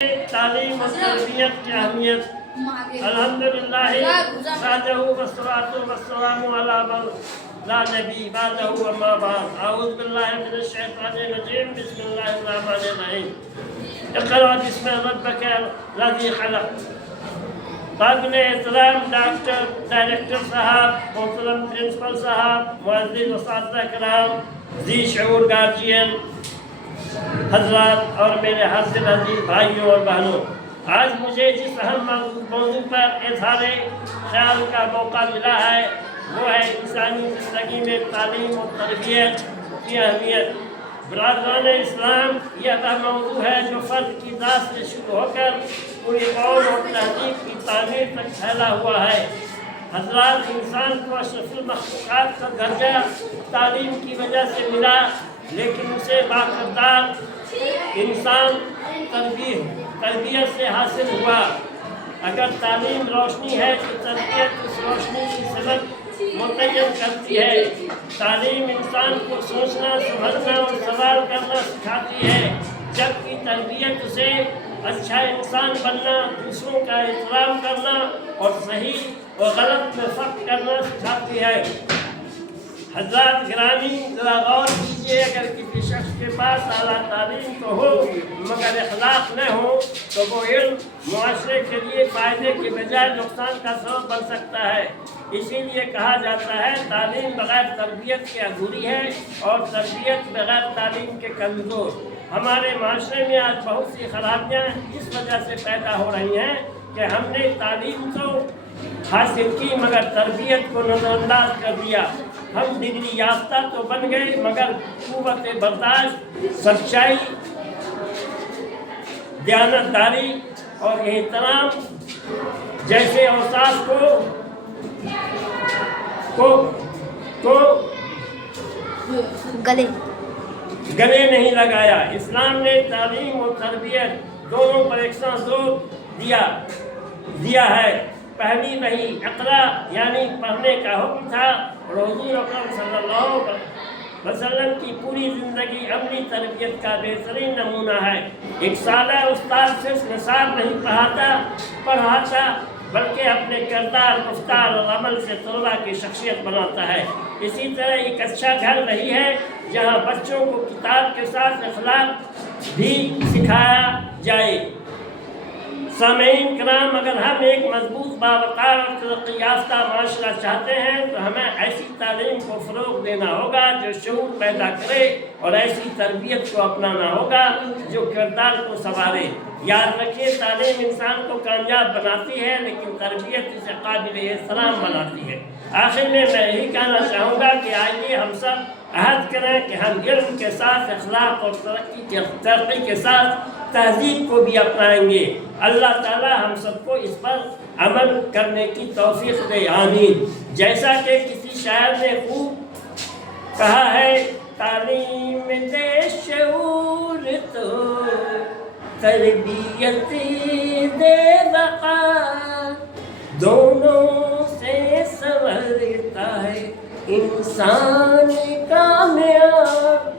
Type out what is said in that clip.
تعلیم و تربیت کی اہمیت الحمدللہ راجہ والصلاۃ والسلام علی من لا نبی بعدہ اما بعد اعوذ باللہ من الشیطان الرجیم بسم اللہ الرحمن الرحیم اقرأ باسم ربک الذی خلق قابل احترام ڈائریکٹر صاحب، محترم پرنسپل صاحب، معزز اساتذہ کرام، ذی شعور گارجین حضرات اور میرے حاضر عزیز بھائیوں اور بہنوں، آج مجھے جس اہم موضوع پر اظہار خیال کا موقع ملا ہے وہ ہے انسانی زندگی میں تعلیم و تربیت کی اہمیت۔ برادران اسلام، یہ وہ موضوع ہے جو فرد کی ذات سے شروع ہو کر پوری قوم اور تہذیب کی تعمیر تک پھیلا ہوا ہے۔ حضرات، انسان کو اشرف المخلوقات کا درجہ تعلیم کی وجہ سے ملا، لیکن اسے باکردار انسان تربیت سے حاصل ہوا۔ اگر تعلیم روشنی ہے تو تربیت اس روشنی کی سبق متعین کرتی ہے۔ تعلیم انسان کو سوچنا، سمجھنا اور سوال کرنا سکھاتی ہے، جبکہ تربیت اسے اچھا انسان بننا، دوسروں کا احترام کرنا اور صحیح و غلط میں فرق کرنا سکھاتی ہے۔ حضرات گرامی، ذرا غور کیجیے، اگر کسی شخص کے پاس اعلیٰ تعلیم تو ہو مگر اخلاق نہ ہو تو وہ علم معاشرے کے لیے فائدے کے بجائے نقصان کا سبب بن سکتا ہے۔ اسی لیے کہا جاتا ہے تعلیم بغیر تربیت کے ادھوری ہے اور تربیت بغیر تعلیم کے کمزور۔ ہمارے معاشرے میں آج بہت سی خرابیاں اس وجہ سے پیدا ہو رہی ہیں کہ ہم نے تعلیم تو حاصل کی مگر تربیت کو نظر انداز کر دیا۔ ہم ڈگری یافتہ تو بن گئے مگر قوت برداشت، سچائی، دیانتداری اور احترام جیسے اوصاف کو گلے نہیں لگایا۔ اسلام نے تعلیم اور تربیت دونوں پر یکساں زور دیا ہے۔ پہلی وحی اقرا یعنی پڑھنے کا حکم تھا اور حضور اکرم صلی اللہ علیہ وسلم کی پوری زندگی عملی تربیت کا بہترین نمونہ ہے۔ ایک سادہ استاد صرف نصاب نہیں پڑھاتا بلکہ اپنے کردار، رفتار اور عمل سے طلباء کی شخصیت بناتا ہے۔ اسی طرح ایک اچھا گھر وہی ہے جہاں بچوں کو کتاب کے ساتھ اخلاق بھی سکھایا جائے۔ سامعین کرام، اگر ہم ایک مضبوط، باوقار اور ترقی یافتہ معاشرہ چاہتے ہیں تو ہمیں ایسی تعلیم کو فروغ دینا ہوگا جو شعور پیدا کرے اور ایسی تربیت کو اپنانا ہوگا جو کردار کو سنوارے۔ یاد رکھیے، تعلیم انسان کو کامیاب بناتی ہے لیکن تربیت اسے قابل احترام بناتی ہے۔ آخر میں یہی کہنا چاہوں گا کہ آئیے ہم سب عہد کریں کہ ہم علم کے ساتھ اخلاق اور ترقی کے ساتھ تہذیب کو بھی اپنائیں گے۔ اللہ تعالی ہم سب کو اس پر عمل کرنے کی توفیق دے، آمین۔ جیسا کہ کسی شاعر نے خوب کہا ہے، تعلیم دے شعور تو تربیت دے وقار، دونوں سے سنورتا ہے انسان کا معیار۔